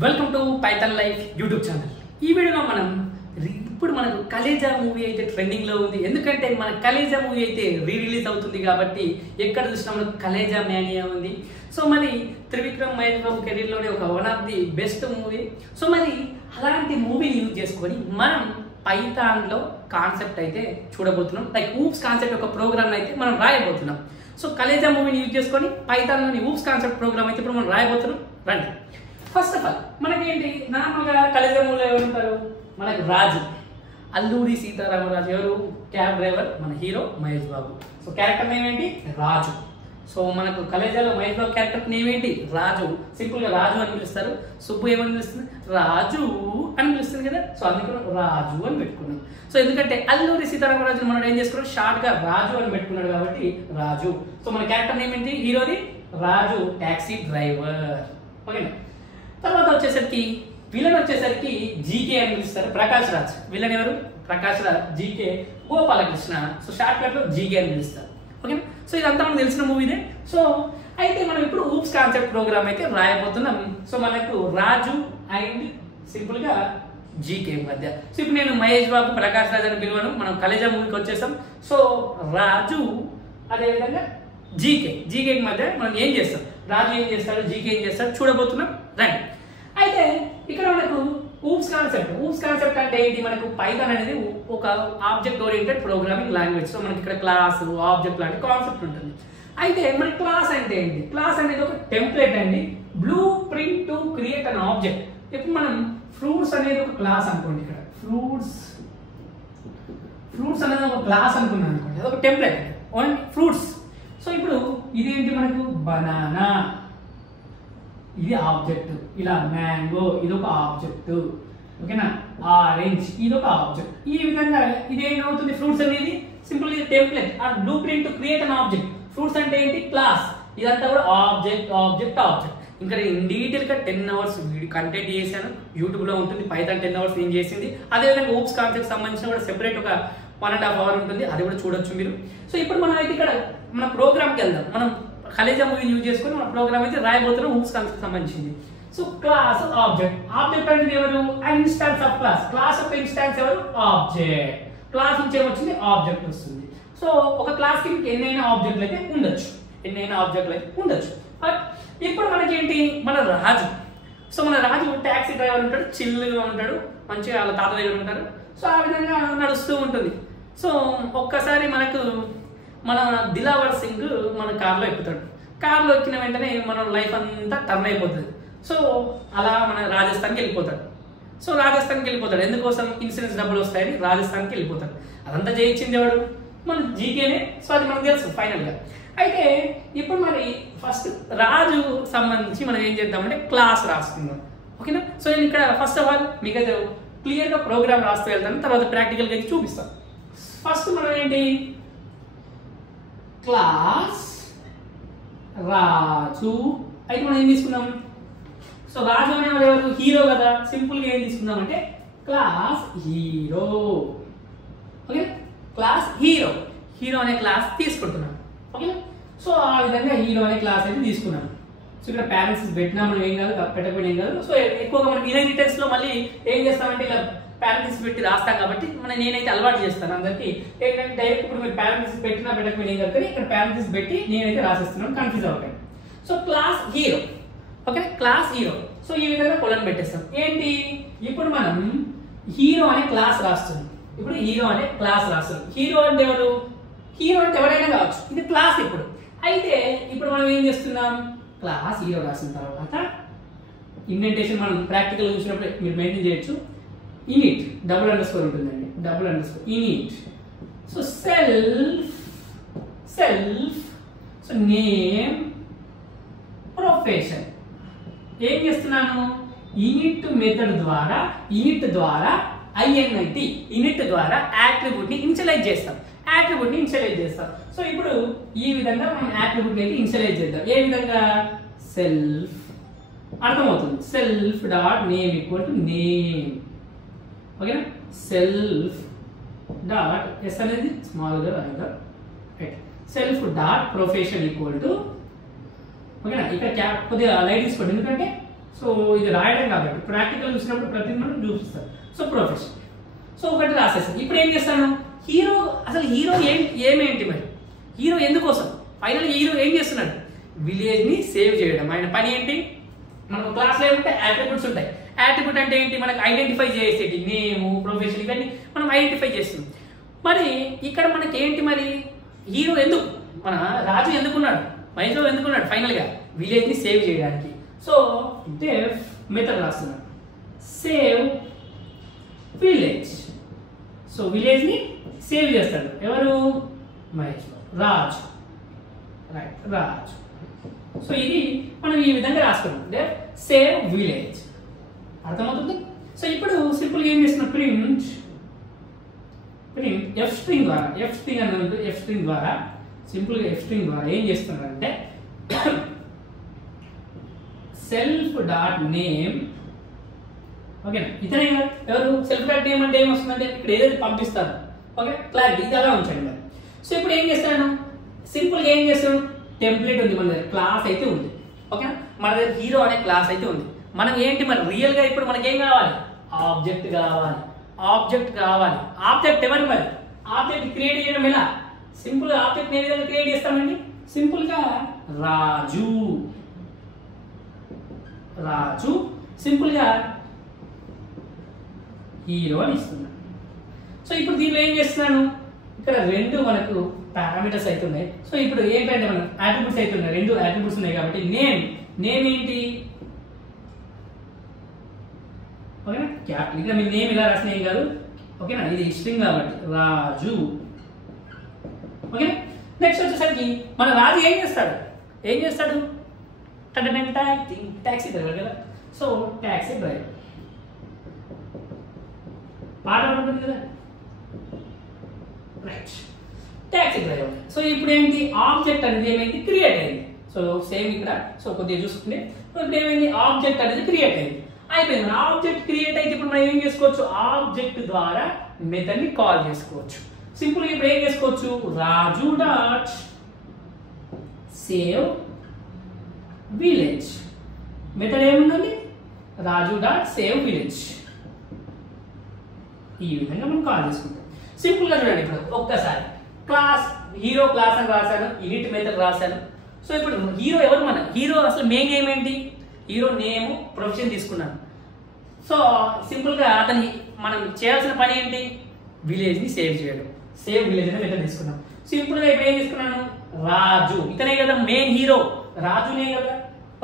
Welcome to Python life YouTube channel. ఈ వీడియోలో మనం ఇప్పుడు మనకు కలేజా మూవీ అయితే ట్రెండింగ్ లో ఉంది. ఎందుకంటే మన కలేజా మూవీ అయితే రిలీజ్ అవుతుంది కాబట్టి ఎక్కడ చూసినా మనకు కలేజా మేనియా ఉంది. సో మరి త్రివిక్రమ్ మహేష్ బాబు కెరీర్ లోనే ఒక one of the best movie. So మరి అలాంటి మూవీని యూజ్ చేసుకొని మనం పైథాన్ లో కాన్సెప్ట్ అయితే చూడబోతున్నాం. లైక్ ఊప్స్ కాన్సెప్ట్ ఒక ప్రోగ్రామ్ అయితే మనం రాయబోతున్నాం. సో కలేజా మూవీని యూజ్ చేసుకొని పైథాన్ లోని ఊప్స్ కాన్సెప్ట్ ప్రోగ్రామ్ అయితే ఇప్పుడు మనం రాయబోతున్నాం. రండి. ఫస్ట్ ఆఫ్ ఆల్ మనకేంటి నార్మల్గా కలేజా మూవీలో ఎవరు ఉంటారు? మనకు రాజు, అల్లూరి సీతారామరాజు. ఎవరు? క్యాబ్ డ్రైవర్, మన hero Mahesh Babu. So character name ఏంటి? రాజు. సో మనకు కలేజాలో మహేష్ బాబు క్యారెక్టర్ నేమ్ ఏంటి? రాజు. సింపుల్ గా రాజు అని పిలుస్తారు. సుబ్బు ఏమని పిలుస్తుంది? రాజు అని పిలుస్తుంది కదా. సో అందుకే రాజు అని పెట్టుకున్నాం. సో ఎందుకంటే అల్లూరి సీతారామరాజు మనం ఏం చేసుకున్నాం, షార్ట్ గా రాజు అని పెట్టుకున్నాడు కాబట్టి రాజు. సో మన క్యారెక్టర్ నేమ్ ఏంటి? హీరోది రాజు, టాక్సీ డ్రైవర్. ఓకేనా? తర్వాత వచ్చేసరికి విలన్ వచ్చేసరికి జీకే అని పిలుస్తారు, ప్రకాష్ రాజ్. విలన్ ఎవరు? Prakash Raj. GK Gopalakrishna. So short cut లో జీకే అని పిలుస్తారు. ఓకే. సో ఇదంతా మనకు తెలిసిన మూవీనే. సో అయితే మనం ఇప్పుడు ఊప్స్ కాన్సెప్ట్ ప్రోగ్రామ్ అయితే రాయబోతున్నాం. సో మనకు రాజు అండ్ సింపుల్ గా జీకే మధ్య. సో ఇప్పుడు నేను మహేష్ బాబు, ప్రకాష్ రాజ్ అని పిలువను. మనం కలేజా మూవీకి వచ్చేసాం. సో రాజు అదేవిధంగా జీకే మధ్య మనం ఏం చేస్తాం, రాజు ఏం చేస్తాడు, జీకే ఏం చేస్తాడు చూడబోతున్నాం. రండి. అయితే ఇక్కడ మనకు ఊప్స్ కాన్సెప్ట్ అంటే ఏంటి? మనకు పైథాన్ అనేది ఒక object oriented programming language. So మనకి ఇక్కడ క్లాస్, ఆబ్జెక్ట్ లాంటి కాన్సెప్ట్ ఉంటుంది. అయితే మన క్లాస్ అంటే ఏంటి? క్లాస్ అనేది ఒక టెంప్లెట్ అండి, blue print to create an object. ఇప్పుడు మనం ఫ్రూట్స్ అనేది ఒక క్లాస్ అనుకోండి. ఇక్కడ ఫ్రూట్స్ అనేది ఒక క్లాస్ అనుకున్నాం అనుకోండి. అది ఒక టెంప్లెట్ ఓన్లీ ఫ్రూట్స్. సో ఇప్పుడు ఇదేంటి? మనకు బనానా, ఇది ఆబ్జెక్ట్. ఇలా మ్యాంగో, ఇది ఒక ఆబ్జెక్ట్. ఓకేనా? ఆరెంజ్, ఇది ఒక ఆబ్జెక్ట్. ఈ విధంగా ఇది ఏమవుతుంది? ఫ్రూట్స్ అనేది simple template or blueprint to create an object. Fruits అంటే ఏంటి? క్లాస్. ఇదంతా కూడా ఆబ్జెక్ట్. ఇంకా ఇన్ డీటెయిల్ గా 10 hours కంటెంట్ చేశాను, యూట్యూబ్ లో ఉంటుంది. పైథాన్ 10 hours నేను చేసింది. అదేవిధంగా ఊప్స్ కాన్సెప్ట్ సంబంధించిన కూడా సెపరేట్ ఒక 1.5 hour ఉంటుంది, అది కూడా చూడొచ్చు మీరు. సో ఇప్పుడు మనం అయితే ఇక్కడ మన ప్రోగ్రామ్కి వెళ్దాం. మనం కలేజా మూవీ యూజ్ చేసుకొని మన ప్రోగ్రామ్ అయితే రాయబోతున్నాం ఊప్స్ కాన్సెప్ట్ సంబంధించింది. సో క్లాస్, ఆబ్జెక్ట్ అనేది ఎవరు? Instance of class. క్లాస్ యొక్క ఇన్స్టాన్స్ ఎవరు? ఆబ్జెక్ట్. క్లాస్ నుంచి ఏమొచ్చింది? ఆబ్జెక్ట్ వస్తుంది. సో ఒక క్లాస్ కి ఎన్నైనా ఆబ్జెక్ట్లు అయితే ఉండొచ్చు. బట్ ఇప్పుడు మనకేంటి? మన రాజు. సో మన రాజు టాక్సీ డ్రైవర్ ఉంటాడు, చిల్లుగా ఉంటాడు, మంచిగా వాళ్ళ తాత దగ్గర ఉంటారు. సో ఆ విధంగా నడుస్తూ ఉంటుంది. సో ఒక్కసారి మనకు మన దిలావర్ సింగ్ మన కార్లో ఎక్కుతాడు. కార్లో ఎక్కిన వెంటనే మన లైఫ్ అంతా టర్న్ అయిపోతుంది. సో అలా మన రాజస్థాన్కి వెళ్ళిపోతాడు. ఎందుకోసం? ఇన్సూరెన్స్ డబ్బులు వస్తాయని రాజస్థాన్కి వెళ్ళిపోతాడు. అదంతా చేయించింది ఎవడు? మన జీకేనే. సో అది మనకు తెలుసు ఫైనల్ గా. అయితే ఇప్పుడు మరి ఫస్ట్ రాజు సంబంధించి మనం ఏం చేద్దామంటే క్లాస్ రాసుకుందాం. ఓకేనా? సో నేను ఇక్కడ ఫస్ట్ ఆఫ్ ఆల్ మీకు అయితే క్లియర్ గా ప్రోగ్రామ్ రాస్తూ వెళ్తాను, తర్వాత ప్రాక్టికల్ గా చూపిస్తాను. ఫస్ట్ మనం ఏంటి? క్లాస్ రాజు అయితే మనం ఏం తీసుకుందాం? సో రాజు అనేవాడు ఎవరు? హీరో కదా. సింపుల్ గా ఏం తీసుకుందాం అంటే class hero. Okay, class hero అనే క్లాస్ తీసుకుంటున్నాం. ఓకే, సో ఆ విధంగా హీరో అనే క్లాస్ అయితే తీసుకున్నాం. సో ఇక్కడ పేరెంట్స్ పెట్టినా మనం ఏం కాదు, పెట్టకపోయినా ఏం కాదు. సో ఎక్కువగా మనం ఇన్హెరిటెన్స్ లో మళ్ళీ ఏం చేస్తామంటే ఇలా పేరెంట్స్ పెట్టి రాస్తాం కాబట్టి నేనైతే అలవాటు చేస్తాను అందరికి. ఏంటంటే డైరెక్ట్ ఇప్పుడు మీరు పేరెంట్స్ పెట్టినా పెట్టకపోయినా ఏం కాదు, కానీ ఇక్కడ పేరెంట్స్ పెట్టి నేనైతే రాసేస్తున్నాను, కన్ఫ్యూజ్ అవ్వకండి. So class hero. Okay, class hero. So ఈ విధంగా కొలను పెట్టేస్తాం. ఏంటి? ఇప్పుడు మనం హీరో అనే క్లాస్ రాస్తున్నాం. హీరో అంటే ఎవరు? హీరో అంటే ఎవరైనా కావచ్చు, ఇది క్లాస్. ఇప్పుడు మనం ఏం చేస్తున్నాం? క్లాస్ హీరో రాసిన తర్వాత ఇండెంటేషన్ మనం ప్రాక్టికల్ చూసినప్పుడు మీరు మెయింటైన్ చేయొచ్చు. ఇనిట్ __ ఉంటుందండి, in it. So self, so name, profession. ఏం చేస్తున్నాను? ఇనిట్ మెథడ్ ద్వారా ఇనిట్ ద్వారా యాట్రిబ్యూట్ ని ఇనిషియలైజ్ చేస్తాం. సో ఇప్పుడు ఈ విధంగా మనం యాట్రిబ్యూట్ ని ఇనిషియలైజ్ చేద్దాం. ఏ విధంగా? సెల్ఫ్. అర్థమవుతుంది. Self dot name equal to name. ఓకేనా? సెల్ఫ్ డాట్ ఎస్ అనేది స్మాల్ గా రాయగలరు. Right. Self dot profession equal to. ఓకేనా? ఇక్కడ కొద్దిగా లైట్ తీసుకోండి, ఎందుకంటే సో సో ఇది రాయడం కాబట్టి ప్రాక్టికల్ చూసినప్పుడు ప్రతి మనం చూపిస్తారు. So profession. సో ఒకటి రాసేస్తాను. ఇప్పుడు ఏం చేస్తాను, హీరో అసలు హీరో ఏమేంటి మరి, హీరో ఎందుకోసం ఫైనల్ హీరో ఏం చేస్తున్నాడు, విలేజ్ ని సేవ్ చేయడం. ఆయన పని ఏంటి, మనకు క్లాస్లో ఏమంటే యాట్రిబ్యూట్స్ ఉంటాయి. యాట్రిబ్యూట్ అంటే ఏంటి, మనకు ఐడెంటిఫై చేసేటి నేము ప్రొఫెషన్ ఇవన్నీ మనం ఐడెంటిఫై చేస్తున్నాం. మరి ఇక్కడ మనకి ఏంటి మరి, హీరో ఎందుకు, మన రాజు ఎందుకున్నాడు, మైజో ఎందుకున్నాడు, ఫైనల్ గా విలేజ్ ని సేవ్ చేయడానికి. సో డెఫ్ మెథడ్ రాస్తున్నాడు, సేవ్ విలేజ్. సో విలేజ్ ని సేవ్ చేస్తాడు ఎవరు, మైజో, రాజు, రైట్, రాజు. సో ఇది మనం ఈ విధంగా రాసుకున్నాం, డెఫ్ సేవ్ విలేజ్. అర్థమవుతుంది. సో ఇప్పుడు సింపుల్ గా ఏం చేస్తున్నాం, ప్రింట్ ఎఫ్ స్ట్రింగ్ ద్వారా, ఎఫ్ స్ట్రింగ్ ద్వారా సింపుల్ గా ఎఫ్ స్ట్రింగ్ ద్వారా ఏం చేస్తున్నారంటే సెల్ఫ్ డాట్ నేమ్. ఓకేనా, ఇతనే ఎవరు, సెల్ఫ్ డాట్ నేమ్ అంటే ఏమొస్తుందంటే ఇక్కడ ఏదైతే పంపిస్తారు. ఓకే, క్లారిటీ ఇది అలా ఉంచండి మరి. సో ఇప్పుడు ఏం చేస్తాను, సింపుల్ గా ఏం చేస్తాను, టెంప్లెట్ ఉంది మన దగ్గర, క్లాస్ అయితే ఉంది. ఓకేనా, మన దగ్గర హీరో అనే క్లాస్ అయితే ఉంది. మనం ఏంటి మరి రియల్ గా ఇప్పుడు మనకి ఏం కావాలి, ఆబ్జెక్ట్ కావాలి. ఆబ్జెక్ట్ ఎవరు మరి, ఆబ్జెక్ట్ క్రియేట్ చేయడం ఎలా, సింపుల్ గా ఆబ్జెక్ట్ ఏ విధంగా క్రియేట్ చేస్తామండి, సింపుల్ గా రాజు సింపుల్ గా హీరో అని ఇస్తున్నాను. సో ఇప్పుడు దీనిలో ఏం చేస్తున్నాను, ఇక్కడ రెండు మనకు పారామీటర్స్ అయితే ఉన్నాయి. సో ఇప్పుడు ఏంటంటే మనం అట్రిబ్యూట్స్ అయితే ఉన్నాయి, రెండు అట్రిబ్యూట్స్ ఉన్నాయి కాబట్టి నేమ్ ఏంటి, ఓకేనా, క్యాపిటల్. ఇక్కడ మీ నేమ్ ఇలా రాసిన ఏం కాదు, ఓకేనా, ఇది స్ట్రింగ్ కాబట్టి రాజు. ఓకే, నెక్స్ట్ వచ్చేసరికి మన రాజు ఏం చేస్తాడు ట్యాక్సీ డ్రైవర్ కదా. సో ట్యాక్సీ డ్రైవర్ పాట ఉంటుంది కదా, రైట్, ట్యాక్సీ డ్రైవర్. సో ఇప్పుడు ఏంటి, ఆబ్జెక్ట్ అనేది ఏమైంది, క్రియేట్ అయింది. సో సేమ్ ఇక్కడ, సో కొద్దిగా చూసుకుంటే ఇప్పుడు ఏమైంది, ఆబ్జెక్ట్ అనేది క్రియేట్ అయింది. అయిపోయింది, ఆబ్జెక్ట్ క్రియేట్ అయితే ఇప్పుడు మనం ఏం చేసుకోవచ్చు, ఆబ్జెక్ట్ ద్వారా మెథడ్ ని కాల్ చేసుకోవచ్చు. సింపుల్ ఇప్పుడు ఏం చేసుకోవచ్చు, రాజు డాట్ సేవ్ విలేజ్. మెథడ్ ఏముందండి, రాజు డాట్ సేవ్ విలేజ్. ఈ విధంగా మనం కాల్ చేసుకుంటాం. సింపుల్ గా చూడండి, ఇప్పుడు ఒక్కసారి క్లాస్ హీరో క్లాస్ అని రాశాను, ఇనిట్ మెథడ్ రాశాను. సో ఇప్పుడు హీరో ఎవరు, మన హీరో అసలు మెయిన్ ఏం ఏంటి, హీరో నేమ్ ప్రొఫెషన్ తీసుకున్నాను. సో సింపుల్ గా అతని మనం చేయాల్సిన పని ఏంటి, విలేజ్ ని సేవ్ చేయడం. సేవ్ విలేజ్ అనే మెథడ్ తీసుకున్నాం. సింపుల్ గా ఇప్పుడు ఏం తీసుకున్నాను, రాజు, ఇతనే కదా మెయిన్ హీరో, రాజునే కదా.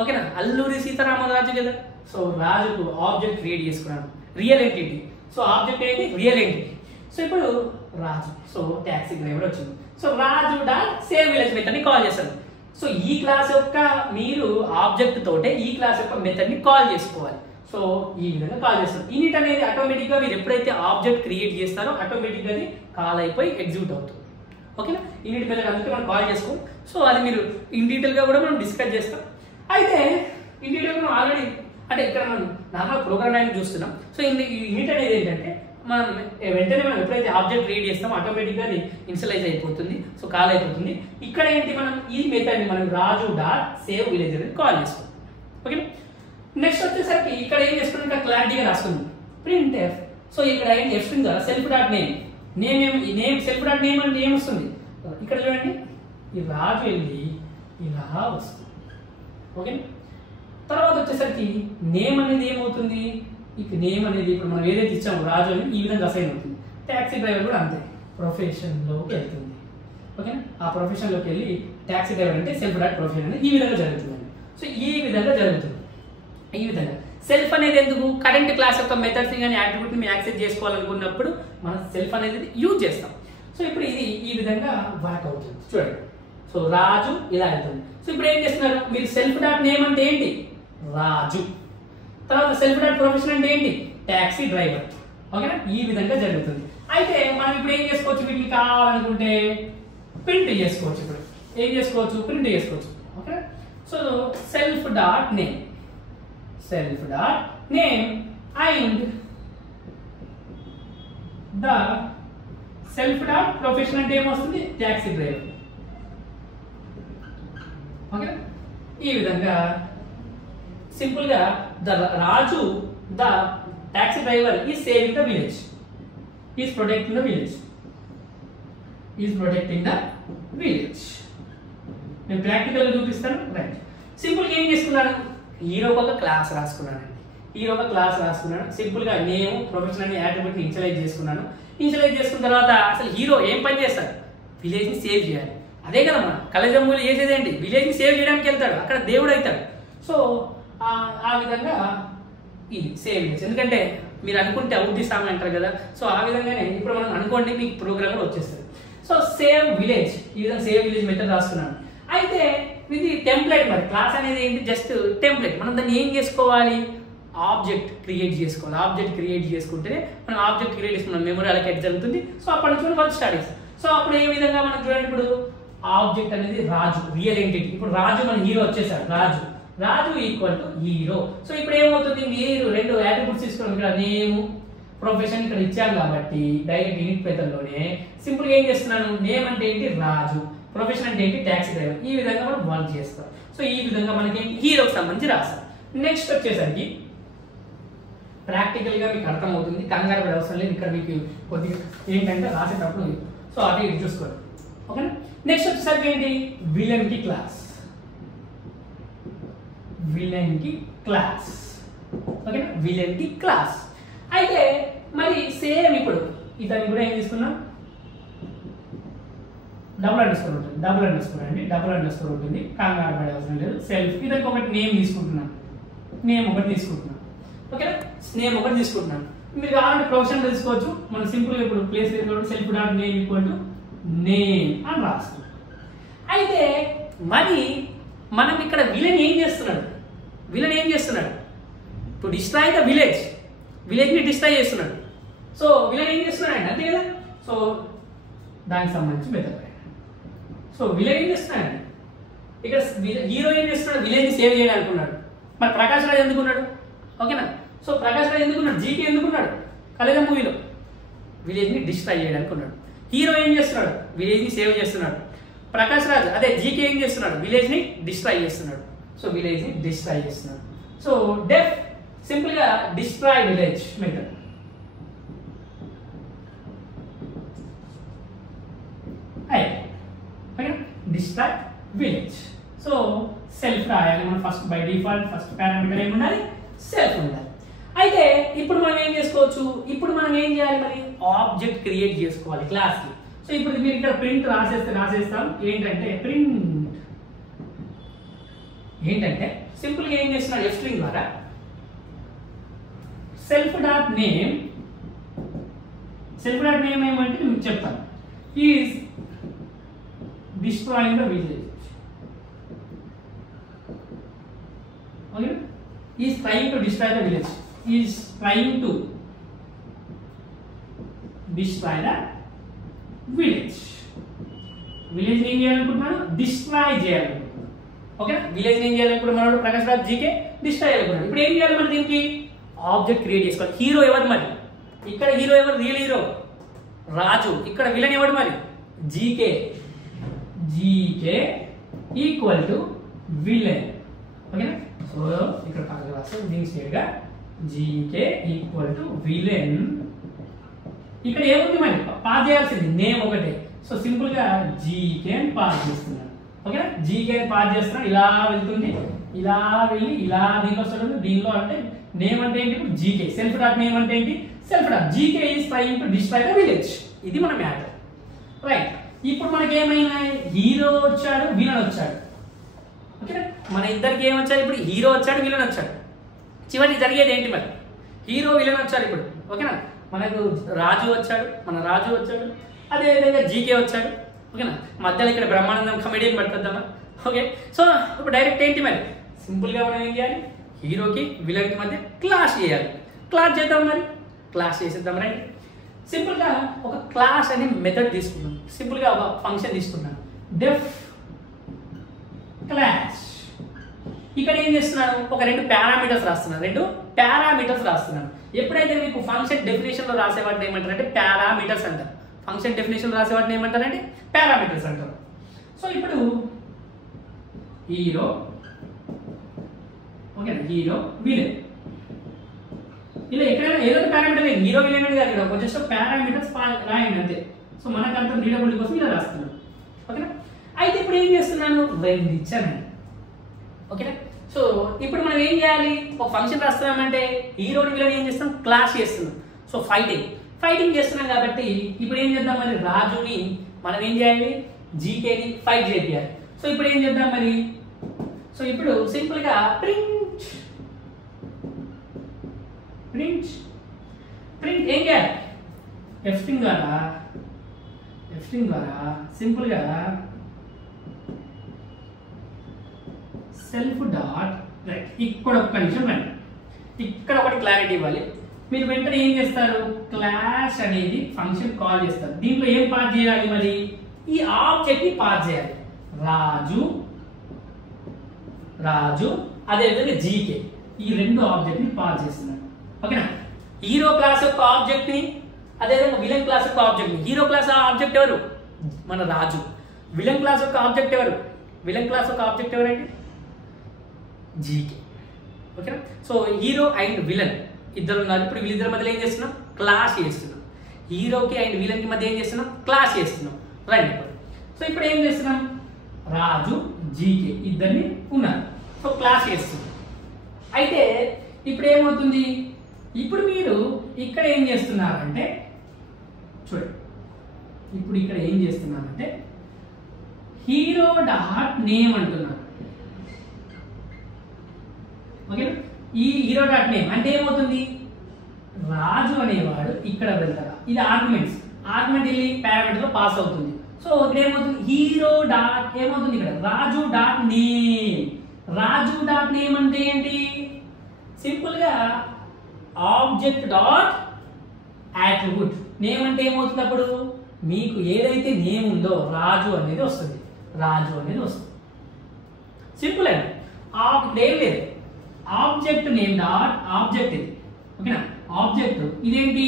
ఓకేనా, అల్లూరి సీతారామరాజు కదా. సో రాజుకు ఆబ్జెక్ట్ క్రియేట్ చేసుకున్నాను, రియల్ ఎంటిటీ. సో ఆబ్జెక్ట్ ఏంటి, రియల్ ఎంటిటీ. సో ఇప్పుడు రాజు, సో ట్యాక్సీ డ్రైవర్ వచ్చింది. సో రాజు డాట్ సేవ్ విలేజ్ మెథడ్ ని కాల్ చేస్తాను. సో ఈ క్లాస్ యొక్క మీరు ఆబ్జెక్ట్ తోటే ఈ క్లాస్ యొక్క మెథడ్ ని కాల్ చేసుకోవాలి. సో ఈ విధంగా కాల్ చేస్తాం. ఇనిట్ అనేది ఆటోమేటిక్ గా మీరు ఎప్పుడైతే ఆబ్జెక్ట్ క్రియేట్ చేస్తారో ఆటోమేటిక్ గా అది కాల్ అయిపోయి ఎగ్జిక్యూట్ అవుతుంది. ఓకేనా, ఇనిట్ మెథడ్ అందుకే మనం కాల్ చేసుకోం. సో అది మీరు ఇన్ డీటెయిల్ గా కూడా మనం డిస్కస్ చేస్తాం. అయితే ఇన్ డీటెయిల్ గా మనం ఆల్రెడీ అంటే ఇక్కడ మనం నార్మల్ ప్రోగ్రామ్ లాంగ్వేజ్ చూస్తున్నాం. సో ఇనిట్ అనేది ఏంటంటే మనం వెంటనే మనం ఎప్పుడైతే ఆబ్జెక్ట్ క్రియేట్ చేస్తామో ఆటోమేటిక్ గా అది ఇనిషియలైజ్ అయిపోతుంది. సో కాల్ అయిపోతుంది. ఇక్కడ ఏంటి, మనం ఈ మెథడ్ ని మనం రాజు డాట్ సేవ్ విలేజ్ అనేది కాల్ చేసుకోం. ఓకే, నెక్స్ట్ వచ్చేసరికి ఇక్కడ ఏం చేసుకున్నాం, ఇక్కడ క్లారిటీగా రాసుకుందాం, ప్రింట్ ఎఫ్. సో ఇక్కడ ఏంటి, ఎఫ్ స్ట్రింగ్ ద్వారా self dot name self dot name అంటే ఏం వస్తుంది, ఇక్కడ చూడండి ఈ రాజు వెళ్ళి ఇలా వస్తుంది. ఓకే, తర్వాత వచ్చేసరికి నేమ్ అనేది ఏమవుతుంది, ఇక నేమ్ అనేది ఇప్పుడు మనం ఏదైతే ఇచ్చామో రాజు అని ఈ విధంగా అసైన్ అవుతుంది. ట్యాక్సీ డ్రైవర్ కూడా అంతే, ప్రొఫెషన్లోకి వెళ్తుంది. ఓకేనా, ఆ ప్రొఫెషన్లోకి వెళ్ళి ట్యాక్సీ డ్రైవర్ అంటే సెల్ఫ్ డాట్ ప్రొఫెషన్ అనేది ఈ విధంగా జరుగుతుందండి. సో ఈ విధంగా జరుగుతుంది. ఈ విధంగా సెల్ఫ్ అనేది ఎందుకు, కరెంట్ క్లాస్ యొక్క మెథడ్స్ కానీ యాట్రిబ్యూట్ ని యాక్సెస్ చేసుకోవాలనుకున్నప్పుడు మనం సెల్ఫ్ అనేది యూజ్ చేస్తాం. సో ఇప్పుడు ఇది ఈ విధంగా వర్క్ అవుతుంది చూడండి. సో రాజు ఇలా వెళ్తుంది. సో ఇప్పుడు ఏం చేస్తున్నారు మీరు, సెల్ఫ్ డాట్ నేమ్ అంటే ఏంటి, రాజు. తర్వాత సెల్ఫ్ డాట్ ప్రొఫెషన్ అంటే ఏంటి, ట్యాక్సీ డ్రైవర్. ఓకేనా, ఈ విధంగా జరుగుతుంది. అయితే మనం ఇప్పుడు ఏం చేసుకోవచ్చు, వీటికి కావాలనుకుంటే ప్రింట్ చేసుకోవచ్చు. ఇప్పుడు ఏం చేసుకోవచ్చు, ప్రింట్ చేసుకోవచ్చు. Okay, so self dot name and the self dot profession అంటే ఏమొస్తుంది, ట్యాక్సీ డ్రైవర్. ఓకే, ఈ విధంగా సింపుల్ గా Raju the taxi driver is saving the village, is protecting the village, is protecting the village. నేను ప్రాక్టికల్ గా చూపిస్తాను. Right, simple గా ఏం చేసుకున్నాను, హీరోకి ఒక క్లాస్ రాసుకున్నానండి. హీరో ఒక క్లాస్ రాసుకున్నాను. సింపుల్ గా నేమ్, ప్రొఫెషన్ అనే యాట్రిబ్యూట్ ఇనిషియలైజ్ చేసుకున్నాను. ఇనిషియలైజ్ చేసుకున్న తర్వాత అసలు హీరో ఏం పని చేస్తాడు, విలేజ్ ని సేవ్ చేయాలి. అదే కదా మన కలేజా మూవీలో చేసేది ఏంటి, విలేజ్ ని సేవ్ చేయడానికి వెళ్తాడు, అక్కడ దేవుడు అవుతాడు. సో ఆ విధంగా ఇది సేవ్ చేయొచ్చు. ఎందుకంటే మీరు అనుకుంటే అవుట్ సాంగ్ అంటారు కదా, సో ఆ విధంగానే ఇప్పుడు మనం అనుకోండి మీకు ప్రోగ్రామ్ వచ్చేస్తుంది. సో సేవ్ విలేజ్, ఈ విధంగా సేవ్ విలేజ్ మెథడ్ రాసుకున్నాను. అయితే ఇది టెంప్లెట్, మరి క్లాస్ అనేది ఏంటి, జస్ట్ టెంప్లెట్. మనం దాన్ని ఏం చేసుకోవాలి, ఆబ్జెక్ట్ క్రియేట్ చేసుకోవాలి. ఆబ్జెక్ట్ క్రియేట్ చేసుకుంటే మనం ఆబ్జెక్ట్ క్రియేట్ చేసుకున్నాం, మెమరీ అలొకేట్ జరుగుతుంది. సో అప్పటి నుంచి మనం వర్క్ స్టార్ట్ చేస్తాం. సో అప్పుడు ఏ విధంగా మనం చూడండి, ఇప్పుడు ఆబ్జెక్ట్ అనేది రాజు, రియల్ ఎంటిటీ. ఇప్పుడు రాజు మన హీరో వచ్చేసాడు, రాజు రాజు ఈక్వల్ టు హీరో. సో ఇప్పుడు ఏమవుతుంది, మీరు రెండు యాట్రిబ్యూట్స్ తీసుకోవడం, ఇక్కడ నేమ్, ప్రొఫెషన్ ఇక్కడ ఇచ్చాను కాబట్టి డైరెక్ట్ యూనిట్ మెథడ్లోనే సింపుల్గా ఏం చేస్తున్నాను, నేమ్ అంటే ఏంటి రాజు, ప్రొఫెషన్ అంటే ఏంటి టాక్సీ డ్రైవర్. ఈ విధంగా మనం వర్క్ చేస్తాం. సో ఈ విధంగా మనకి హీరోకి సంబంధించి రాస్తాం. నెక్స్ట్ వచ్చేసరికి ప్రాక్టికల్ గా మీకు అర్థమవుతుంది, కంగారు పడే అవసరం లేదు. ఇక్కడ మీకు కొద్దిగా ఏంటంటే రాసేటప్పుడు సో అదే ఇది చూసుకోండి, ఓకేనా. నెక్స్ట్ వచ్చేసరికి ఏంటి, విలన్ కి క్లాస్, విలన్ కి క్లాస్, ఓకేనా, విలన్ కి క్లాస్. అయితే మరి సేమ్ ఇప్పుడు ఇతని కూడా ఏం తీసుకున్నాం, డబుల్ అండర్ స్కోర్ ఉంటుంది, డబుల్ అండర్ స్కోర్ అండి, డబుల్ అండర్ స్కోర్ ఉంటుంది, కంగారు పడే అవసరం లేదు. సెల్ఫ్ ఇతనికి ఒకటి నేమ్ తీసుకుంటున్నాను, నేమ్ ఒకటి తీసుకుంటున్నాను, ఓకేనా, నేమ్ ఒకటి తీసుకుంటున్నాను. మీరు కావాలంటే ప్రొఫెషన్ తీసుకోవచ్చు. మనం సింపుల్ గా ఇప్పుడు place self dot name equal to name అని రాసుకుంటాం. అయితే మరి మనం ఇక్కడ విలన్ ఏం చేస్తున్నాడు, విలన్ ఏం చేస్తున్నాడు, ఇప్పుడు డిస్ట్రాయ్ ద విలేజ్, విలేజ్ ని డిస్ట్రాయ్ చేస్తున్నాడు. సో విలన్ ఏం చేస్తున్నాడు అంతే కదా. సో దానికి సంబంధించి మెథడ్. సో విలన్ ఏం చేస్తున్నాడు, ఇక్కడ హీరో ఏం చేస్తున్నాడు, విలేజ్ ని సేవ్ చేయాలనుకున్నాడు. మరి ప్రకాష్ రాజ్ ఎందుకున్నాడు, ఓకేనా. సో ప్రకాష్ రాజ్ ఎందుకున్నాడు, జీకే ఎందుకున్నాడు, కలేజా మూవీలో విలేజ్ ని డిస్ట్రాయ్ చేయడానికి ఉన్నాడు. హీరో ఏం చేస్తున్నాడు, విలేజ్ ని సేవ్ చేస్తున్నాడు. ప్రకాష్ రాజ్ అదే జీకే ఏం చేస్తున్నాడు, విలేజ్ ని డిస్ట్రాయ్ చేస్తున్నాడు. సో విలేజ్ ని డిస్ట్రాయ్ చేస్తున్నాడు. సో డెఫ్ సింపుల్ గా destroy village method. Destroy village. So self రాయాలి మనం first, by default first parameter ఏమి ఉండాలి, సెల్ఫ్ ఉండాలి. అయితే ఇప్పుడు మనం ఏం చేసుకోవచ్చు, ఇప్పుడు మనం ఏం చేయాలి, మరి ఆబ్జెక్ట్ క్రియేట్ చేసుకోవాలి క్లాస్ కి. సో ఇప్పుడు మీరు ఇక్కడ ప్రింట్ రాసేస్తాం. ఏంటంటే ప్రింట్ ఏంటంటే సింపుల్ గా ఏం చేస్తున్నాడు, ఎఫ్ స్ట్రింగ్ ద్వారా self dot name, self dot name ఏమంటే మీకు చెప్తాను, is destroying the village. Okay, is trying to destroy the village, is trying to destroy the village. Village ఏం చేయాలనుకుంటున్నాను, డిస్ట్రాయ్ చేయాలనుకుంటున్నాను. ఓకే, విలేజ్ ఏం చేయాలనుకుంటున్నాడు, ప్రకాష్ రాజ్ జీకే డిస్ట్రాయ్ చేయాలనుకుంటున్నాడు. ఇప్పుడు ఏం చేయాలి మరి, దీనికి ఆబ్జెక్ట్ క్రియేట్ చేసుకోవాలి. హీరో ఎవరు మరి, ఇక్కడ హీరో ఎవరు, రియల్ హీరో రాజు. ఇక్కడ విలన్ ఎవరు మరి, GK. GK equal to villain. ఓకేనా. సో ఇక్కడ పక్కన రాస్తాం దీనికి స్ట్రేట్ గా జీకే ఈక్వల్ టు విలన్. ఇక్కడ ఏముంది మరి, పాస్ చేయాల్సింది నేమ్ ఒకటే. సో సింపుల్ గా జీకే అని పాస్ చేస్తున్నాను. ఓకేనా, జీకే అని పాస్ చేస్తున్నాను. ఇలా వెళ్తుంది, ఇలా వెళ్ళి ఇలా దీనిలో వస్తుంది. దీనిలో అంటే నేమ్ అంటే ఏంటి, ఇప్పుడు జీకే. సెల్ఫ్ డాట్ నేమ్ అంటే ఏంటి, self dot GK is trying to destroy the village. ఇది మన మ్యాటర్. రైట్, ఇప్పుడు మనకి ఏమైనా హీరో వచ్చాడు, విలన్ వచ్చాడు. ఓకేనా, మన ఇద్దరికి ఏమొచ్చాడు, ఇప్పుడు హీరో వచ్చాడు, విలన్ వచ్చాడు. చివరికి జరిగేది ఏంటి మరి, హీరో విలన్ వచ్చాడు ఇప్పుడు. ఓకేనా, మనకు రాజు వచ్చాడు, మన రాజు వచ్చాడు, అదేవిధంగా జీకే వచ్చాడు. ఓకేనా, మధ్యలో ఇక్కడ బ్రహ్మానందం కమెడియన్ పట్టుకొద్దామా. ఓకే, సో ఇప్పుడు డైరెక్ట్ ఏంటి మరి, సింపుల్గా మనం ఏం చేయాలి, హీరోకి విలన్కి మధ్య క్లాష్ చేయాలి. క్లాష్ చేద్దాం మరి, క్లాష్ చేసేద్దాం. రైట్, సింపుల్గా ఒక క్లాస్ అనే మెథడ్ తీసుకున్నాం. సింపుల్గా ఒక ఫంక్షన్ తీసుకున్నాను, డెఫ్ క్లాష్. ఇక్కడ ఏం చేస్తున్నాను, ఒక రెండు పారామీటర్స్ రాస్తున్నాను. ఎప్పుడైతే మీకు ఫంక్షన్ డెఫినేషన్ లో రాసేవాటిని ఏమంటారు అంటే పారామీటర్స్ అంటారు. ఫంక్షన్ డెఫినేషన్ రాసేవాటిని ఏమంటారంటే పారామీటర్స్ అంటారు. సో ఇప్పుడు హీరో, ఓకేనా, హీరో విలన్. ఇలా ఎక్కడైనా ఏదో పారామీటర్ లేదు, హీరో విలన్ అని కాదు, ఇక్కడ జస్ట్ పారామీటర్స్ రాయండి అంతే. సో మనకు అంత రీడబిలిటీ కోసం ఇలా రాస్తున్నాను. ఓకేనా, అయితే ఇప్పుడు ఏం చేస్తున్నాను, రెండు ఇచ్చానండి. ఓకేనా, సో ఇప్పుడు మనం ఏం చేయాలి, ఒక ఫంక్షన్ రాస్తున్నామంటే హీరోని విలన్ ఏం చేస్తాం, క్లాష్ చేస్తున్నాం. సో ఫైటింగ్ చేస్తున్నాం కాబట్టి ఇప్పుడు ఏం చేద్దాం మరి, రాజుని మనం ఏం చేయాలి, జీకేని ఫైట్ చేయాలి. సో ఇప్పుడు ఏం చేద్దాం మరి, సో ఇప్పుడు సింపుల్ గా ప్రింట్ ఏం చేయాలి, ఎఫ్ స్ట్రింగ్ ద్వారా సింపుల్ గా సెల్ఫ్ డాట్ రైట్. ఇక్కడ ఒక్క నిమిషం రండి, ఇక్కడ ఒకటి క్లారిటీ ఇవ్వాలి. మీరు వెంటనే ఏం చేస్తారు, క్లాష్ అనేది ఫంక్షన్ కాల్ చేస్తారు. దీంట్లో ఏం పాస్ చేయాలి మరి, ఈ ఆబ్జెక్ట్ ని పాస్ చేయాలి. రాజు అదేవిధంగా జీకే, ఈ రెండు ఆబ్జెక్ట్ ని పాస్ చేస్తున్నారు. ఓకేనా, హీరో క్లాస్ యొక్క ఆబ్జెక్ట్ ని అదేవిధంగా విలన్ క్లాస్ యొక్క ఆబ్జెక్ట్ ని. హీరో క్లాస్ ఆబ్జెక్ట్ ఎవరు, మన రాజు. విలన్ క్లాస్ యొక్క ఆబ్జెక్ట్ ఎవరు, ఎవరండి, జీకే. ఓకేనా, సో హీరో అండ్ విలన్ ఇద్దరు ఉన్నారు. ఇప్పుడు వీళ్ళిద్దరి మధ్యలో ఏం చేస్తున్నాం, క్లాష్ చేస్తున్నాం. హీరోకి అండ్ విలన్ కి మధ్య ఏం చేస్తున్నాం, క్లాష్ చేస్తున్నాం. రైట్, సో ఇప్పుడు ఏం చేస్తున్నాం, రాజు జీకే ఇద్దరిని ఉన్నారు. సో క్లాష్ చేస్తున్నాం. అయితే ఇప్పుడు ఏమవుతుంది, ఇప్పుడు మీరు ఇక్కడ ఏం చేస్తున్నారంటే చూడండి, ఇప్పుడు ఇక్కడ ఏం చేస్తున్నారంటే హీరో డాట్ నేమ్ అంటున్నారు. ఓకేనా, ఈ హీరో డాట్ నేమ్ అంటే ఏమవుతుంది, రాజు అనేవాడు ఇక్కడ వెళ్తారా, ఇది ఆర్గ్యుమెంట్ వెళ్ళి పారామీటర్ లో పాస్ అవుతుంది. సో ఇక్కడ ఏమవుతుంది, హీరో డాట్ ఏమవుతుంది, ఇక్కడ రాజు డాట్ నేమ్ అంటే ఏంటి, సింపుల్ గా ఆబ్జెక్ట్ డాట్ అట్రిబ్యూట్. నేమ్ అంటే ఏమవుతుంది, అప్పుడు మీకు ఏదైతే నేమ్ ఉందో రాజు అనేది వస్తుంది. సింపుల్ అండి, ఏం లేదు, ఆబ్జెక్ట్ నేమ్ డాట్ ఆబ్జెక్ట్ ఇది. ఓకేనా, ఆబ్జెక్ట్ ఇదేంటి,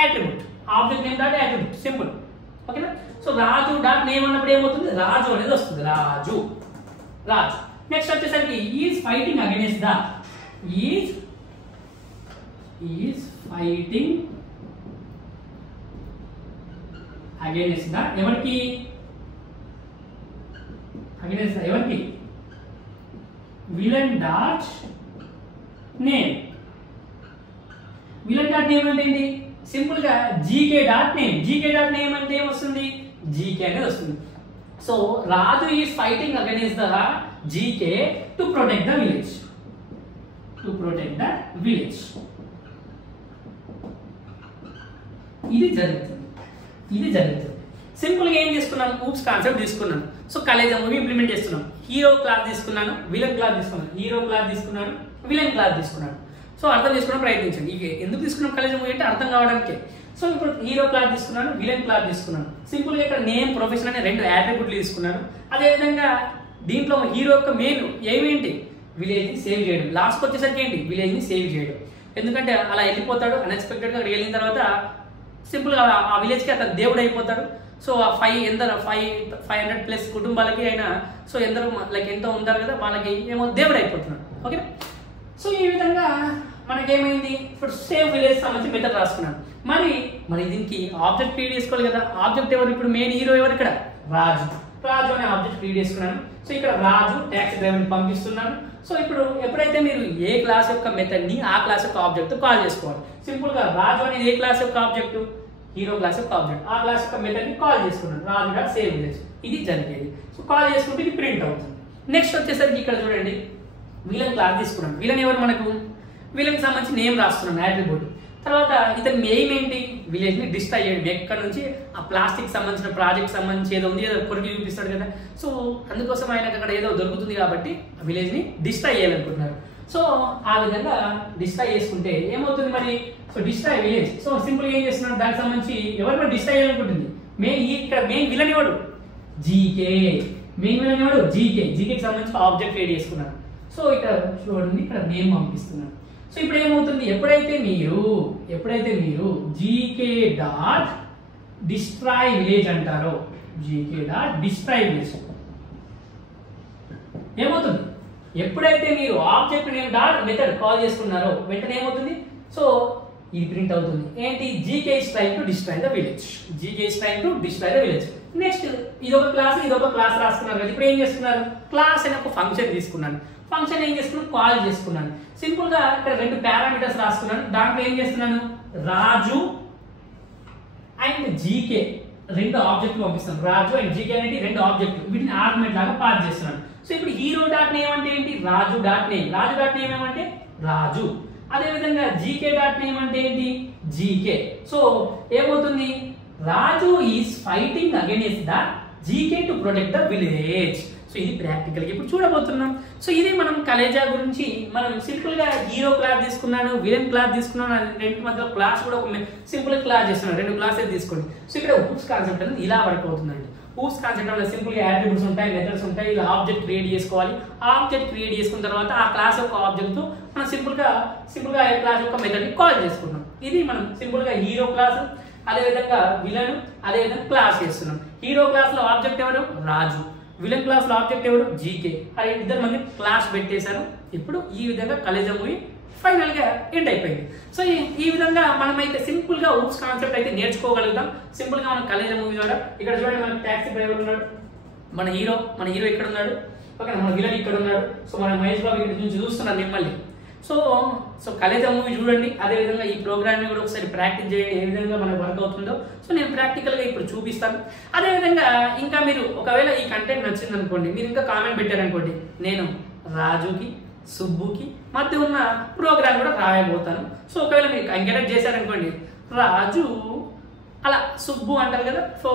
attribute. Object name dot attribute, simple. ఓకేనా, సో రాజు డాట్ నేమ్ అన్నప్పుడు ఏమవుతుంది, రాజు అనేది వస్తుంది. రాజు. నెక్స్ట్ వచ్చేసరికి is fighting against the, is fighting against the ఎవరికి, విలన్ డాట్ నేమ్. అంటే ఏంటి, సింపుల్ గా జీకే డాట్ నేమ్ అంటే ఏమొస్తుంది, జీకే అనేది వస్తుంది. So Raju is fighting against the GK to protect the village. ఇది జరుగుతుంది. సింపుల్ గా ఏం తీసుకున్నాను, ఊప్స్ కాన్సెప్ట్ తీసుకున్నాను. సో కలేజా మూవీ ఇంప్లిమెంట్ చేస్తున్నాం. హీరో క్లాస్ తీసుకున్నాను, విలన్ క్లాస్ తీసుకున్నాను. సో అర్థం చేసుకోవడం ప్రయత్నించండి. ఇక ఎందుకు తీసుకున్నాం కలేజా మూవీ అంటే అర్థం కావడానికి. సో ఇప్పుడు హీరో క్లాస్ తీసుకున్నాను, విలన్ క్లాస్ తీసుకున్నాను. సింపుల్ గా ఇక్కడ నేమ్, ప్రొఫెషన్ అనే రెండు అట్రిబ్యూట్లు తీసుకున్నాను. అదేవిధంగా దీంట్లో హీరో యొక్క మెయిన్ ఏమేంటి, విలేజ్ ని సేవ్ చేయడం. లాస్ట్కి వచ్చేసరికి ఏంటి, విలేజ్ ని సేవ్ చేయడం. ఎందుకంటే అలా వెళ్ళిపోతాడు అన్ఎక్స్పెక్టెడ్ గా, వెళ్ళిన తర్వాత సింపుల్ గా ఆ విలేజ్ కి అతను దేవుడు అయిపోతాడు. సో ఆ 500+ కుటుంబాలకి అయినా, సో ఎంతో ఉంటారు కదా, వాళ్ళకి ఏమో దేవుడు అయిపోతున్నాడు. ఓకే, సో ఈ విధంగా మనకేమైంది, ఇప్పుడు సేవ్ విలేజ్ సంబంధించి మెథడ్ రాసుకున్నాను. మరి దీనికి ఆబ్జెక్ట్ క్రియేట్ చేసుకోవాలి కదా. ఆబ్జెక్ట్ ఎవరు, ఇప్పుడు మెయిన్ హీరో ఎవరు, ఇక్కడ రాజు అనే ఆబ్జెక్ట్ క్రియేట్ చేసుకున్నాను. సో ఇక్కడ రాజు ట్యాక్సీ డ్రైవర్ ని పంపిస్తున్నాను. సో ఇప్పుడు ఎప్పుడైతే మీరు ఏ క్లాస్ యొక్క మెథడ్ ని ఆ క్లాస్ యొక్క ఆబ్జెక్ట్ కాల్ చేసుకోవాలి. సింపుల్ గా రాజు అనేది ఏ క్లాస్ యొక్క ఆబ్జెక్ట్, హీరో క్లాస్ యొక్క ఆబ్జెక్ట్. ఆ క్లాస్ యొక్క మెథడ్ ని కాల్ చేసుకున్నాను, రాజు డాట్ సేవ్ విలేజ్. ఇది జరిగేది. సో కాల్ చేసుకుంటే ఇది ప్రింట్ అవుతుంది. నెక్స్ట్ వచ్చేసరికి ఇక్కడ చూడండి, విలన్ క్లాస్ తీసుకున్నాం. విలన్ ఎవరు, మనకు విలన్ సంబంధించి నేమ్ రాస్తున్నాను, అట్రిబ్యూట్. తర్వాత ఇతని మెయిన్ ఏంటి, విలేజ్ ని డిస్ట్రాయ్ చేయడం. ఎక్కడ నుంచి ఆ ప్లాస్టిక్ సంబంధించిన ప్రాజెక్ట్ సంబంధించి ఏదో ఉంది, ఏదో కొరికి చూపిస్తాడు కదా. సో అందుకోసం ఆయనకు అక్కడ ఏదో దొరుకుతుంది కాబట్టి ఆ విలేజ్ ని డిస్ట్రాయ్ చేయాలనుకుంటున్నారు. సో ఆ విధంగా డిస్ట్రాయ్ చేసుకుంటే ఏమవుతుంది మరి, so destroy village. So simple గా ఏం చేస్తున్నాడు, దానికి సంబంధించి ఎవరు మరి డిస్ట్రాయ్ చేయాలనుకుంటుంది, ఇక్కడ మెయిన్ విలన్ ఎవడు, జీకే. మెయిన్ విలన్ ఎవడు, జీకేకి సంబంధించి ఆబ్జెక్ట్ క్రియేట్ చేసుకున్నాను. సో ఇక్కడ చూడండి, ఇక్కడ నేమ్ పంపిస్తున్నాను. సో ఇప్పుడు ఏమవుతుంది, ఎప్పుడైతే మీరు జీకే డాట్ డిస్ట్రాయ్ విలేజ్ అంటారో, జీకే డాట్ డిస్ట్రాయ్ విలేజ్ ఏమవుతుంది, ఎప్పుడైతే మీరు object name dot method call చేసుకున్నారో వెంటనే ఏమవుతుంది, సో ఇది ప్రింట్ అవుతుంది ఏంటి, GK is trying to destroy the village, GK is trying to destroy the village. Next ఇదొక క్లాస్ రాసుకున్నారు కదా, ఇప్పుడు ఏం చేస్తున్నారు, క్లాస్ అనే ఒక ఫంక్షన్ తీసుకున్నాను, ఫంక్షన్ ఏం చేస్తున్నాను, కాల్ చేసుకున్నాను. సింపుల్ గా ఇక్కడ 2 పారామీటర్స్ రాసుకున్నాను, దాంట్లో ఏం చేస్తున్నాను, రాజు అండ్ జీకే 2 ఆబ్జెక్టులు పంపిస్తాను, రాజు అండ్ జీకే అనేది 2 ఆబ్జెక్టులు, వీటిని ఆర్గ్యుమెంట్ లాగా పాస్ చేస్తున్నాను. సో ఇప్పుడు హీరో డాట్ నేమ్ అంటే ఏంటి, రాజు డాట్ నేమ్, రాజు డాట్ నేమ్ ఏమంటే రాజు. అదే విధంగా జీకే డాట్ నేమ్ అంటే ఏంటి, జీకే. సో ఏమవుతుంది, Raju is fighting against the GK to protect the village. So ఇది ప్రాక్టికల్ గా ఇప్పుడు చూడబోతున్నాం. సో ఇది మనం కలేజా గురించి మనం సింపుల్ గా హీరో క్లాస్ తీసుకున్నాను, విలన్ క్లాస్ తీసుకున్నాను, రెండు మధ్య క్లాస్ కూడా ఒక సింపుల్ క్లాస్ చేస్తున్నాను, 2 క్లాసెస్ తీసుకోండి. సో ఇక్కడ హూప్స్ కాన్సెప్ట్ అనేది ఇలా వర్క్ అవుతుందండి. హూప్స్ కాన్సెప్ట్ వల్ల సింపుల్ గా యాట్రిబ్యూట్స్ ఉంటాయి, మెథడ్స్ ఉంటాయి, ఇలా ఆబ్జెక్ట్ క్రియేట్ చేసుకోవాలి. ఆబ్జెక్ట్ క్రియేట్ చేసుకున్న తర్వాత ఆ క్లాస్ యొక్క ఆబ్జెక్ట్ తో మనం సింపుల్ గా క్లాస్ యొక్క మెథడ్ ని కాల్ చేసుకుంటాం. ఇది మనం సింపుల్ గా హీరో క్లాస్, అదే విధంగా విలన్, అదే విధంగా క్లాస్ చేస్తున్నాం. హీరో క్లాస్ లో ఆబ్జెక్ట్ ఎవరు, రాజు, విలన్ క్లాస్ లో ఆబ్జెక్ట్ ఎవరు, జీకే. అదే 2 మంది క్లాస్ పెట్టేశారు. ఇప్పుడు ఈ విధంగా కలేజా మూవీ ఫైనల్ గా ఎండ్ అయిపోయింది. సో ఈ విధంగా మనమైతే సింపుల్ గా హూప్స్ కాన్సెప్ట్ అయితే నేర్చుకోగలుగుతాం సింపుల్ గా మనం కలేజా మూవీ ద్వారా. ఇక్కడ చూడండి, మన టాక్సీ డ్రైవర్ ఉన్నాడు, మన హీరో ఇక్కడ ఉన్నాడు, ఓకే, మన విలన్ ఇక్కడ ఉన్నాడు. సో మన మహేష్ బాబు ఇక్కడ నుంచి చూస్తున్నాను మిమ్మల్ని. సో కలేజా మూవీ చూడండి, అదే విధంగా ఈ ప్రోగ్రామ్ ని కూడా ఒకసారి ప్రాక్టీస్ చేయండి, ఏ విధంగా మనకు వర్క్ అవుతుందో. సో నేను ప్రాక్టికల్ గా ఇప్పుడు చూపిస్తాను. అదే విధంగా ఇంకా మీరు ఒకవేళ ఈ కంటెంట్ నచ్చింది అనుకోండి, మీరు ఇంకా కామెంట్ పెట్టారనుకోండి, నేను రాజుకి సుబ్బుకి మధ్య ఉన్న ప్రోగ్రామ్ కూడా రాయబోతాను. సో ఒకవేళ మీరు ఎంకరేజ్ చేశారనుకోండి, రాజు అలా సుబ్బు అంటారు కదా, సో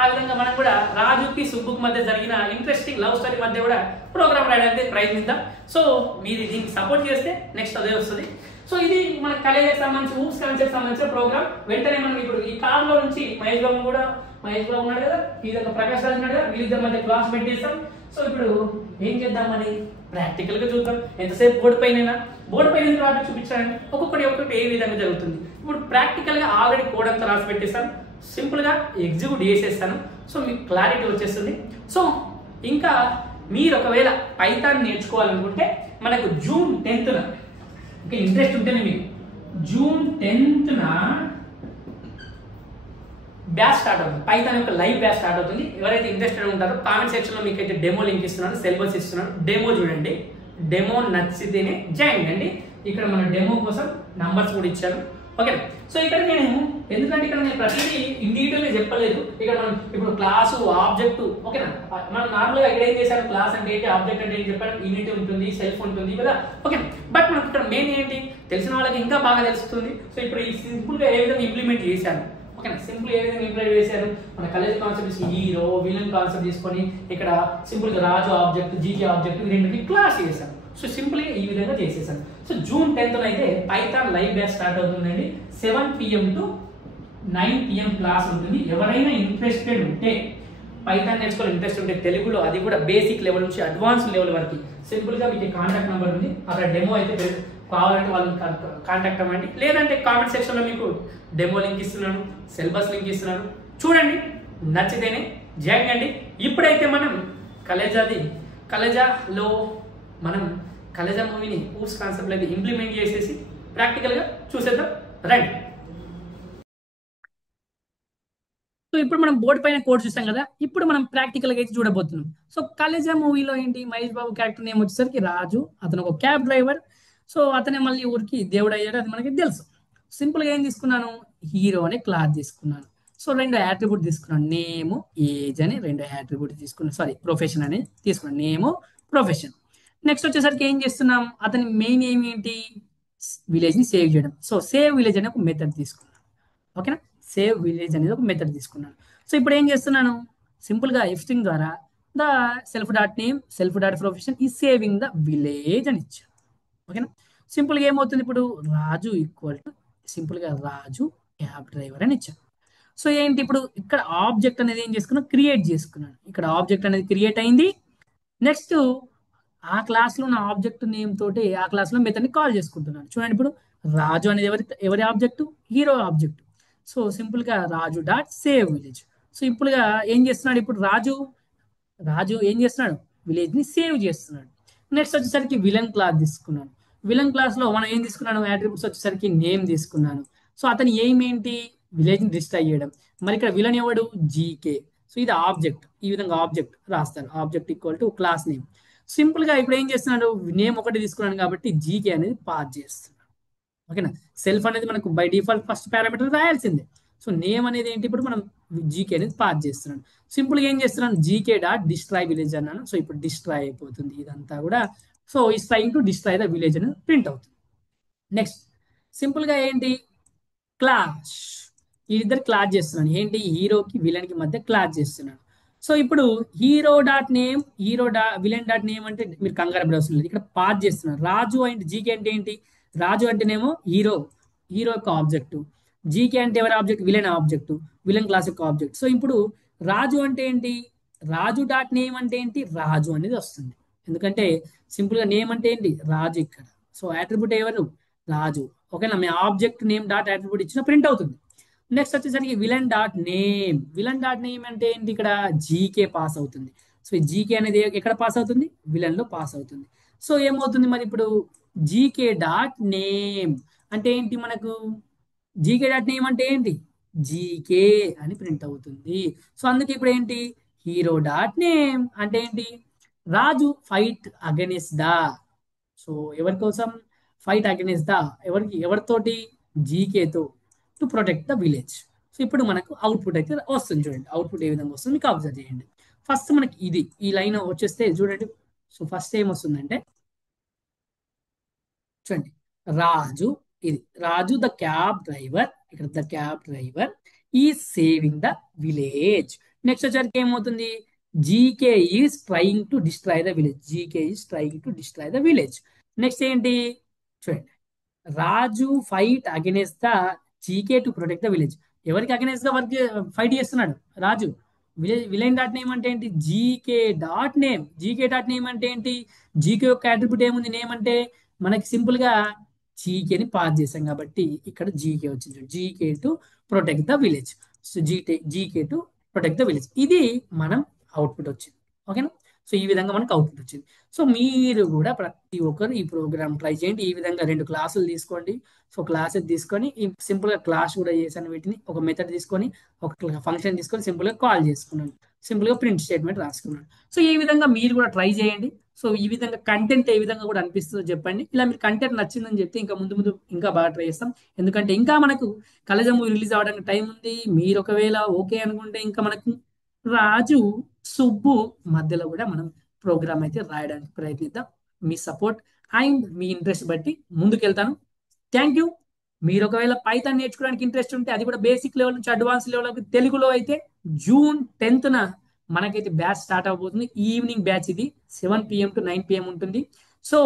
ఆ విధంగా మనం కూడా రాజుకి సుబ్బుకి మధ్య జరిగిన ఇంట్రెస్టింగ్ లవ్ స్టోరీ మధ్య కూడా ప్రోగ్రామ్ రాయడానికి ప్రయత్నిద్దాం. సో మీరు దీనికి సపోర్ట్ చేస్తే నెక్స్ట్ అదే వస్తుంది. సో ఇది మన కలేజాకి సంబంధించి హూప్స్ కాన్సెప్ట్ సంబంధించిన ప్రోగ్రామ్. వెంటనే మనం ఇప్పుడు ఈ కార్ లో నుంచి మహేష్ బాబు ఉన్నాడు కదా, ఈ విధంగా ప్రకాష్ రాజ్ ఉన్నాడు కదా, వీళ్ళిద్దరి మధ్య క్లాస్ పెట్టేస్తాం. సో ఇప్పుడు ఏం చేద్దామని ప్రాక్టికల్ గా చూద్దాం. ఎంతసేపు బోర్డు పైన రాసి చూపించాలంటే ఒక్కొక్కటి ఏ విధంగా జరుగుతుంది. ఇప్పుడు ప్రాక్టికల్ గా ఆల్రెడీ కోడ్ అంతా రాసి పెట్టేస్తాను, సింపుల్ గా ఎగ్జిక్యూట్ చేసేస్తాను. సో మీకు క్లారిటీ వచ్చేస్తుంది. సో ఇంకా మీరు ఒకవేళ పైథాన్ నేర్చుకోవాలనుకుంటే మనకు జూన్ 10th ఇంకా ఇంట్రెస్ట్ ఉంటేనే మీకు జూన్ 10th బ్యాచ్ స్టార్ట్ అవుతుంది, పైథాన్ యొక్క లైవ్ బ్యాచ్ స్టార్ట్ అవుతుంది. ఎవరైతే ఇంట్రెస్టెడ్ ఉంటారో కామెంట్ సెక్షన్ లో మీకు అయితే డెమో లింక్ ఇస్తున్నాను, సిలబస్ ఇస్తున్నాను, డెమో చూడండి. డెమో నచ్చితేనే జాయిన్ అండి. ఇక్కడ మన డెమో కోసం నంబర్స్ కూడా ఇచ్చాను, ఓకే. సో ఇక్కడ ఎందుకంటే ఇక్కడ నేను ప్రతిదీ ఇండివిజువల్ గా చెప్పలేదు. ఇక్కడ మనం ఇప్పుడు క్లాసు ఆబ్జెక్ట్, ఓకేనా, మనం నార్మల్ గా ఇక్కడ ఏం చేశాను, క్లాస్ అంటే ఏంటి, ఆబ్జెక్ట్ అంటే ఏంటి చెప్పాను, యూనిట్ ఉంటుంది, సెల్ఫ్ ఉంటుంది కదా, ఓకే. బట్ మనకి ఇక్కడ మెయిన్ ఏంటి తెలిసిన వాళ్ళకి ఇంకా బాగా తెలుస్తుంది. సో ఇప్పుడు ఈ సింపుల్ గా ఏ విధంగా ఇంప్లిమెంట్ చేశాను, ఓకేనా, సింపుల్ ఏ విధంగా ఇంప్లిమెంట్ చేశారు, మన కలేజ్ కాన్సెప్ట్ తీసుకుని హీరో విలన్ కాన్సెప్ట్ తీసుకొని ఇక్కడ సింపుల్ గా రాజు ఆబ్జెక్ట్, జీకే ఆబ్జెక్ట్, రెండింటిని క్లాస్ చేశాను. సో సింపుల్ గా ఈ విధంగా చేసేసాను. సో జూన్ 10th అయితే పైథాన్ లైవ్ బ్యాచ్ స్టార్ట్ అవుతుందండి. 7 PM to 9 PM క్లాస్ ఉంటుంది. ఎవరైనా ఇంట్రెస్టెడ్ ఉంటే, పైథాన్ నేర్చుకోవాలి ఇంట్రెస్ట్ ఉంటే, తెలుగులో అది కూడా బేసిక్ లెవెల్ నుంచి అడ్వాన్స్ లెవెల్ వరకు, సింపుల్ గా మీకు కాంటాక్ట్ నెంబర్ ఉంది, అక్కడ డెమో అయితే కావాలంటే వాళ్ళని కాంటాక్ట్ అవ్వండి. లేదంటే కామెంట్ సెక్షన్ లో మీకు డెమో లింక్ ఇస్తున్నాను, సిలబస్ లింక్ ఇస్తున్నాను, చూడండి, నచ్చితేనే జాయిన్ అండి. ఇప్పుడైతే మనం కలేజాలో మనం కలేజా మూవీని హూప్స్ కాన్సెప్ట్ అయితే ఇంప్లిమెంట్ చేసేసి ప్రాక్టికల్ గా చూసేద్దాం రండి. సో ఇప్పుడు మనం బోర్డు పైన కోడ్ చూసాం కదా, ఇప్పుడు మనం ప్రాక్టికల్ గా అయితే చూడబోతున్నాం. సో కలేజా మూవీలో ఏంటి, మహేష్ బాబు క్యారెక్టర్ నేమ్ వచ్చేసరికి రాజు, అతను ఒక క్యాబ్ డ్రైవర్. సో అతనే మళ్ళీ ఊరికి దేవుడు అయ్యాడు, అది మనకి తెలుసు. సింపుల్ గా ఏం తీసుకున్నాను, హీరో అనే క్లాస్ తీసుకున్నాను. సో 2 యాట్రిబ్యూట్ తీసుకున్నాను, నేమ్ ఏజ్ అని 2 యాట్రిబ్యూట్ తీసుకున్నాను, ప్రొఫెషన్ అని తీసుకున్నాను, నేమ్ ప్రొఫెషన్. నెక్స్ట్ వచ్చేసరికి ఏం చేస్తున్నాం, అతని మెయిన్ ఏం ఏంటి, విలేజ్ ని సేవ్ చేయడం. సో సేవ్ విలేజ్ అనే ఒక మెథడ్ తీసుకున్నాను, ఓకేనా, సేవ్ విలేజ్ అనేది ఒక మెథడ్ తీసుకున్నాను. సో ఇప్పుడు ఏం చేస్తున్నాను, సింపుల్ గా ఎఫ్ స్ట్రింగ్ ద్వారా the self dot name self dot profession ఈ సేవింగ్ ద విలేజ్ అని ఇచ్చాను, ఓకేనా. సింపుల్ గా ఏమవుతుంది, ఇప్పుడు రాజు ఈక్వల్ టు సింపుల్ గా రాజు క్యాబ్ డ్రైవర్ అని ఇచ్చాను. సో ఏంటి, ఇప్పుడు ఇక్కడ ఆబ్జెక్ట్ అనేది ఏం చేసుకున్నాను, క్రియేట్ చేసుకున్నాను. ఇక్కడ ఆబ్జెక్ట్ అనేది క్రియేట్ అయింది. నెక్స్ట్ ఆ క్లాస్ లో ఉన్న ఆబ్జెక్ట్ నేమ్ తోటి ఆ క్లాస్ లో మెథడ్ ని కాల్ చేసుకుంటున్నాను. చూడండి, ఇప్పుడు రాజు అనేది ఎవరి object, hero object. So simple గా Raju dot save village. So simple గా ఏం చేస్తున్నాడు, ఇప్పుడు రాజు ఏం చేస్తున్నాడు, విలేజ్ ని సేవ్ చేస్తున్నాడు. నెక్స్ట్ వచ్చేసరికి విలన్ క్లాస్ తీసుకున్నాను. విలన్ క్లాస్ లో మనం ఏం తీసుకున్నాను, యాట్రిబ్యూట్స్ వచ్చేసరికి నేమ్ తీసుకున్నాను. సో అతని ఎయిమ్ ఏంటి, విలేజ్ ని డిస్ట్రాయ్ చేయడం. మరి ఇక్కడ విలన్ ఎవడు, జీకే. సో ఇది ఆబ్జెక్ట్, ఈ విధంగా ఆబ్జెక్ట్ రాస్తాను, object equal to class name. Simple గా ఇప్పుడు ఏం చేస్తున్నాడు, నేమ్ ఒకటి తీసుకున్నాను కాబట్టి జీకే అనేది పాస్ చేస్తున్నాను. ఓకేనా, సెల్ఫ్ అనేది మనకు బై డిఫాల్ట్ ఫస్ట్ పారామీటర్ రాయాల్సిందే. సో నేమ్ అనేది ఏంటి, ఇప్పుడు మనం జీకే అనేది పాస్ చేస్తున్నాను. సింపుల్ గా ఏం చేస్తున్నాను, జీకే డాట్ డిస్ట్రాయ్ విలేజ్ అన్నాను. సో ఇప్పుడు డిస్ట్రాయ్ అయిపోతుంది ఇదంతా కూడా. సో ఈ trying to destroy the village అనేది ప్రింట్ అవుతుంది. నెక్స్ట్ సింపుల్ గా ఏంటి, క్లాష్. ఈ ఇద్దరు క్లాస్ చేస్తున్నాను, ఏంటి, హీరోకి విలన్ కి మధ్య క్లాస్ చేస్తున్నాను. సో ఇప్పుడు hero dot name, villain dot name అంటే మీరు కంగారు పడవలసిన లేదు, ఇక్కడ పాస్ చేస్తున్నాను. రాజు అండ్ జీకే అంటే ఏంటి, రాజు అంటేనేమో హీరో, హీరో యొక్క ఆబ్జెక్ట్. జీకే అంటే ఎవరి object, villain object, villain class యొక్క ఆబ్జెక్ట్. సో ఇప్పుడు రాజు అంటే ఏంటి, రాజు డాట్ నేమ్ అంటే ఏంటి, రాజు అనేది వస్తుంది. ఎందుకంటే సింపుల్ గా నేమ్ అంటే ఏంటి, రాజు ఇక్కడ. సో అట్రిబ్యూట్ ఎవరు, రాజు. ఓకేనా, మీ ఆబ్జెక్ట్ నేమ్ డాట్ అట్రిబ్యూట్ ఇచ్చిన ప్రింట్ అవుతుంది. నెక్స్ట్ వచ్చేసరికి villain dot name. Villain dot name అంటే ఏంటి, ఇక్కడ జీకే పాస్ అవుతుంది. సో ఈ జీకే అనేది ఎక్కడ పాస్ అవుతుంది, విలన్ లో పాస్ అవుతుంది. సో ఏమవుతుంది మరి ఇప్పుడు, జీకే డాట్ నేమ్ అంటే ఏంటి మనకు, జీకే డాట్ నేమ్ అంటే ఏంటి, జీకే అని ప్రింట్ అవుతుంది. సో అందుకే ఇప్పుడు ఏంటి, హీరో డాట్ నేమ్ అంటే ఏంటి, Raju fight against the. So ఎవరి కోసం, ఫైట్ అగెనిస్ట్ ద, ఎవరితోటి, జీకేతో, to protect the village. So ఇప్పుడు మనకు అవుట్పుట్ అయితే వస్తుంది. చూడండి అవుట్పుట్ ఏ విధంగా వస్తుంది మీకు అబ్జర్వ్ చేయండి. ఫస్ట్ మనకి ఇది ఈ లైన్ వచ్చేస్తే చూడండి. సో ఫస్ట్ ఏం వస్తుందంటే చూడండి, రాజు, ఇది రాజు ద క్యాబ్ డ్రైవర్, ఇక్కడ the cab driver is saving the village. Next వచ్చరికి ఏమవుతుంది, GK is trying to destroy the village, GK is trying to destroy the village. Next ఏంటి చూడండి, Raju fight against the GK to protect the village. ఎవరికి against గా work fight చేస్తున్నాడు, Raju. Villain dot name అంటే ఏంటి, GK dot name. GK dot name అంటే ఏంటి, GK యొక్క అట్రిబ్యూట్ ఏముంది, నేమ్ అంటే మనకి సింపుల్ గా జీకేని పాస్ చేసాం కాబట్టి ఇక్కడ జీకే వచ్చింది, GK to protect the village. So GK to protect the village, ఇది మనం అవుట్పుట్ వచ్చింది. ఓకేనా, సో ఈ విధంగా మనకు అవుట్పుట్ వచ్చింది. సో మీరు కూడా ప్రతి ఒక్కరు ఈ ప్రోగ్రామ్ ట్రై చేయండి. ఈ విధంగా 2 క్లాసులు తీసుకోండి. సో క్లాసెస్ తీసుకొని ఈ సింపుల్ గా క్లాస్ కూడా చేశాను, వీటిని ఒక మెథడ్ తీసుకొని ఒక ఫంక్షన్ తీసుకొని సింపుల్ గా కాల్ చేసుకున్నాను, సింపుల్ గా ప్రింట్ స్టేట్మెంట్ రాసుకున్నాను. సో ఈ విధంగా మీరు కూడా ట్రై చేయండి. సో ఈ విధంగా కంటెంట్ ఏ విధంగా కూడా అనిపిస్తుందో చెప్పండి. ఇలా మీరు కంటెంట్ నచ్చిందని చెప్తే ఇంకా ముందు ముందు ఇంకా బాగా ట్రై చేస్తాం. ఎందుకంటే ఇంకా మనకు కలేజా మూవీ రిలీజ్ అవ్వడానికి టైం ఉంది. మీరు ఒకవేళ ఓకే అనుకుంటే ఇంకా మనకు రాజు సుబ్బు మధ్యలో కూడా మనం ప్రోగ్రామ్ అయితే రాయడానికి ప్రయత్నిద్దాం. మీ సపోర్ట్ అండ్ మీ ఇంట్రెస్ట్ బట్టి ముందుకెళ్తాను. Thank you. మీరు ఒకవేళ పైథాన్ నేర్చుకోవడానికి ఇంట్రెస్ట్ ఉంటే అది కూడా బేసిక్ లెవెల్ నుంచి అడ్వాన్స్ లెవెల్ తెలుగులో అయితే జూన్ 10th మనకైతే బ్యాచ్ స్టార్ట్ అవబోతుంది. ఈవినింగ్ బ్యాచ్ ఇది 7 PM to 9 PM ఉంటుంది. సో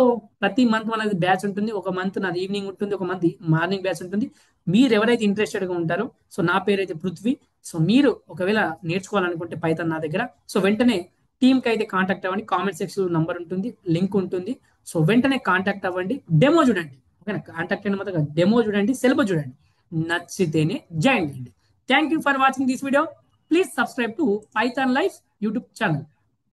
ప్రతి మంత్ మనది బ్యాచ్ ఉంటుంది. ఒక మంత్ నాది ఈవినింగ్ ఉంటుంది, ఒక మంత్ మార్నింగ్ బ్యాచ్ ఉంటుంది. మీరు ఎవరైతే ఇంట్రెస్టెడ్గా ఉంటారో, సో నా పేరు అయితే పృథ్వీ. సో మీరు ఒకవేళ నేర్చుకోవాలనుకుంటే పైథాన్ నా దగ్గర, సో వెంటనే టీమ్కి అయితే కాంటాక్ట్ అవ్వండి. కామెంట్ సెక్షన్ నంబర్ ఉంటుంది, లింక్ ఉంటుంది. సో వెంటనే కాంటాక్ట్ అవ్వండి, డెమో చూడండి. ఓకేనా, కాంటాక్ట్ అయిన మాత్రం డెమో చూడండి, సిలబస్ చూడండి, నచ్చితేనే జాయిన్ చేయండి. Thank you for watching this video. Please subscribe to Python life YouTube channel.